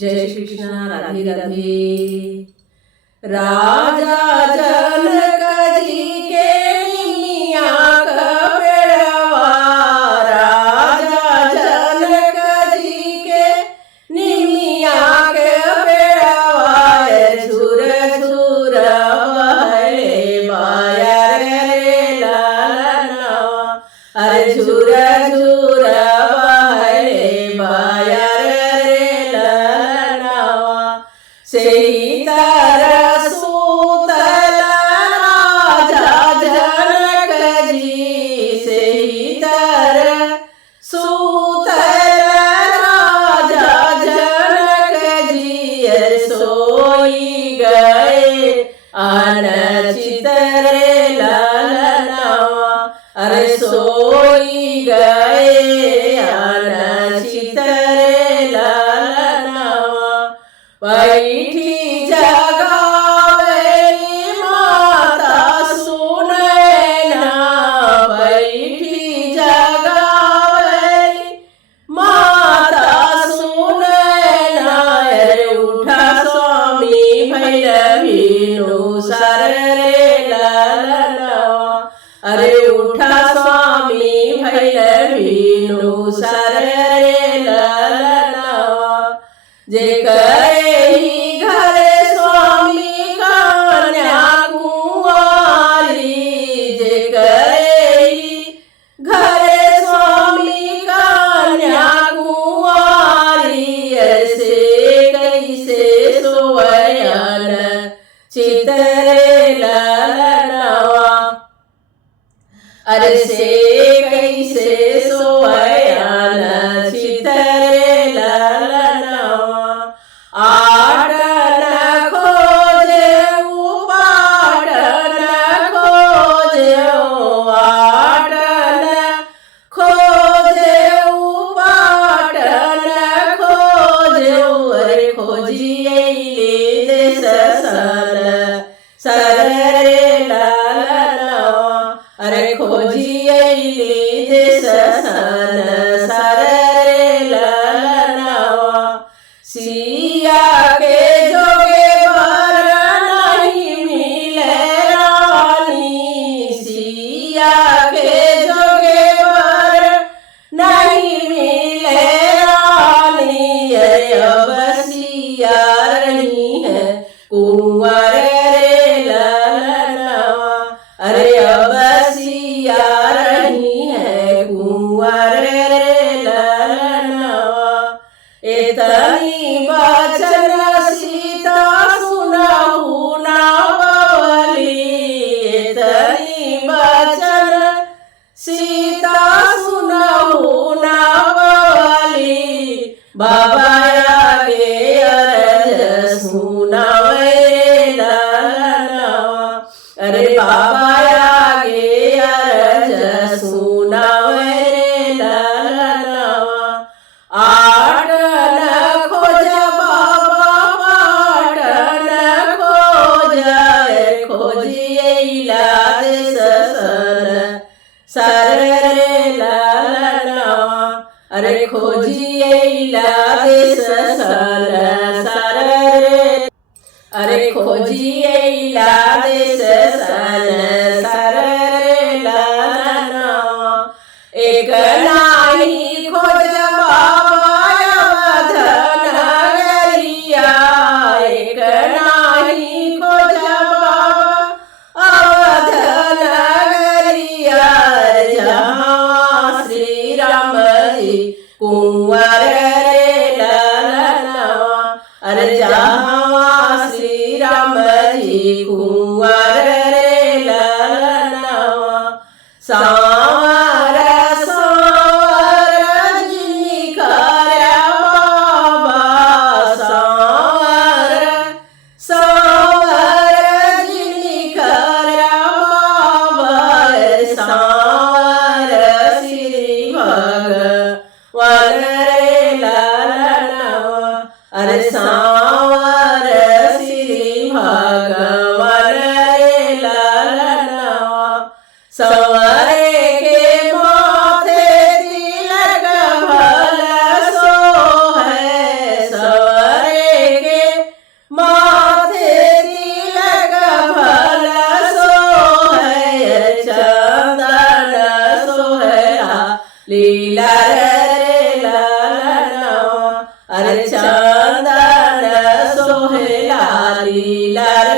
जय श्री कृष्ण। राधे राधे। राजा जनक जी के निमिया का पेड़वा, राजा जनक जी के निमिया के पेड़वा, झुर झुर बहे बाया रे लालनवा, अरे झुर झुर बहे बाया रे लालनवा। सेही तरह सूतल राजा जनक जी, सेही तरह सूतल राजा जनक जी, सोई गए अनचित रे लालनवा, अरे सोई गए अनचित रे लालनवा। बैठी जगावेली माता सुने ना, बैठी जगावेली माता सुने ना, अरे उठा स्वामी भैरवीनु सर रे लालनवा, अरे उठा स्वामी भैरवीनु सर रे लालनवा। जे करे ही घरे स्वामी कन्या कुंवारी, जे करे ही घरे स्वामी कन्या कुंवारी, ऐसे कैसे सोयन चित रे लालनवा, अरे से कैसे सोयन चित रे लालनवा। आटन खोजे पाटन खोजे, आटन खोजे पाटन खोजे, अरे खोजिए देश सन सर रे लालनवा, अरे खोजिए देश सन सर रे लालनवा। सिया के जोगे बर नहीं मिले रानी, सिया के जोगे बर नहीं मिले रानी, अब सिया रही है कुंवर रे लालनवा, अरे अब सिया रही है कुंवर रे लालनवा। एतनी वचन सीता सुनहु ना बवली, एतनी वचन सीता सुनहु ना बवली, बाबा आगे अरज सुनावे रे लालनवा, अरे बाबा आगे अरज सुनावे रे लालनवा। आटन खोज बाबा पाटन खोज, खोजिए देश सन सर रे लालनवा, अरे खोजिए देश सन सर रे, अरे खोजिए देश सन सर रे लालनवा। एक नाही खोज एक नाही खोज अवध नगरिया, जहाँ श्री राम जी कुंवर रे लालनवा, अरे जहाँ श्री राम जी कुंवर रे लालनवा। सांवर सांवर जिनी करया बाबा, सांवर सांवर जिनी करया बाबा, सांवर श्री भगवान रे लालनवा, अरे सांवर श्री भगवान रे लालनवा। संवरे के माथे तिलक भल सो है, संवरे લીલા